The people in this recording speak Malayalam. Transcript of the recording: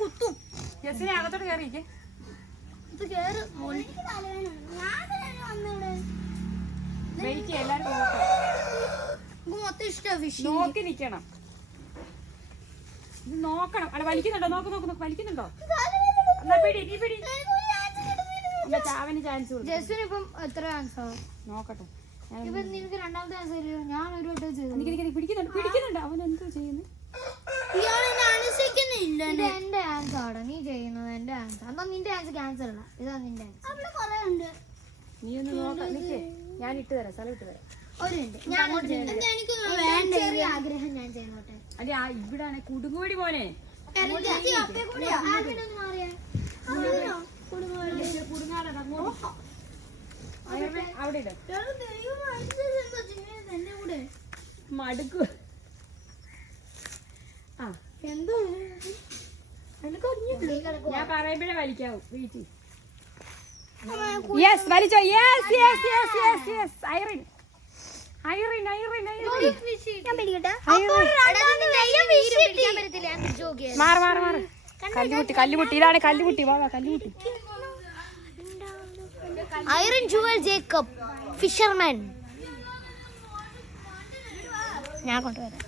കുത്തും ജെസ്സിനെ അകത്തോട്ട് കയറിയിരിക്കേ. മൊത്തം ഇഷ്ടം നോക്കി നിക്കണം. ഇത് നോക്കണം. അല്ല വലിക്കുന്നുണ്ടോ? നോക്ക് നോക്ക് നോക്ക്. വലിക്കുന്നുണ്ടോ? എന്നാ പിടി, നീ പിടി. ചാവന് ചാൻസ് ഇപ്പം എത്ര ചാൻസ് ആവും നോക്കട്ടെ. നിനക്ക് രണ്ടാമത്തെ ചാൻസ് തരുമോ? ഞാൻ ഒരു വട്ടം ചെയ്തു. പിടിക്കുന്നുണ്ട്. അവൻ എന്തോ ചെയ്യുന്നു? എന്റെ ആൻസ് ആണ് നീ ചെയ്യുന്നത്. എന്റെ ആൻസ് അതാ നിന്റെ ആൻസ് ക്യാൻസൽ അല്ല. ഇതാ നിന്റെ ആൻസ്. നീ ഒന്ന് നോക്കാം. ഞാൻ ഇട്ട് തരാം. സ്ഥലം ഇട്ട് തരാം. ചെറിയ ആഗ്രഹം ഞാൻ ചെയ്തോട്ടെ. അല്ലെ ഇവിടാണ് കുടുങ്ങോടി പോനെ. അവിടെ ഇട മടുക്കു. ആ എന്തോ ഞാൻ പറയുമ്പോഴേ വലിക്കാവൂ. വീട്ടിൽ യെസ് വലിച്ചോ. Yes yes yes yes yes. Irene Irene Irene Irene മാറ് മാറ് മാറ്. കല്ലുമുട്ടി കല്ലുമുട്ടി. ഇതാണ് കല്ലുമുട്ടി. വാ കല്ലുമുട്ടി. Irene Jewel Jacob fisherman. ഞാൻ കൊണ്ടുവരാം.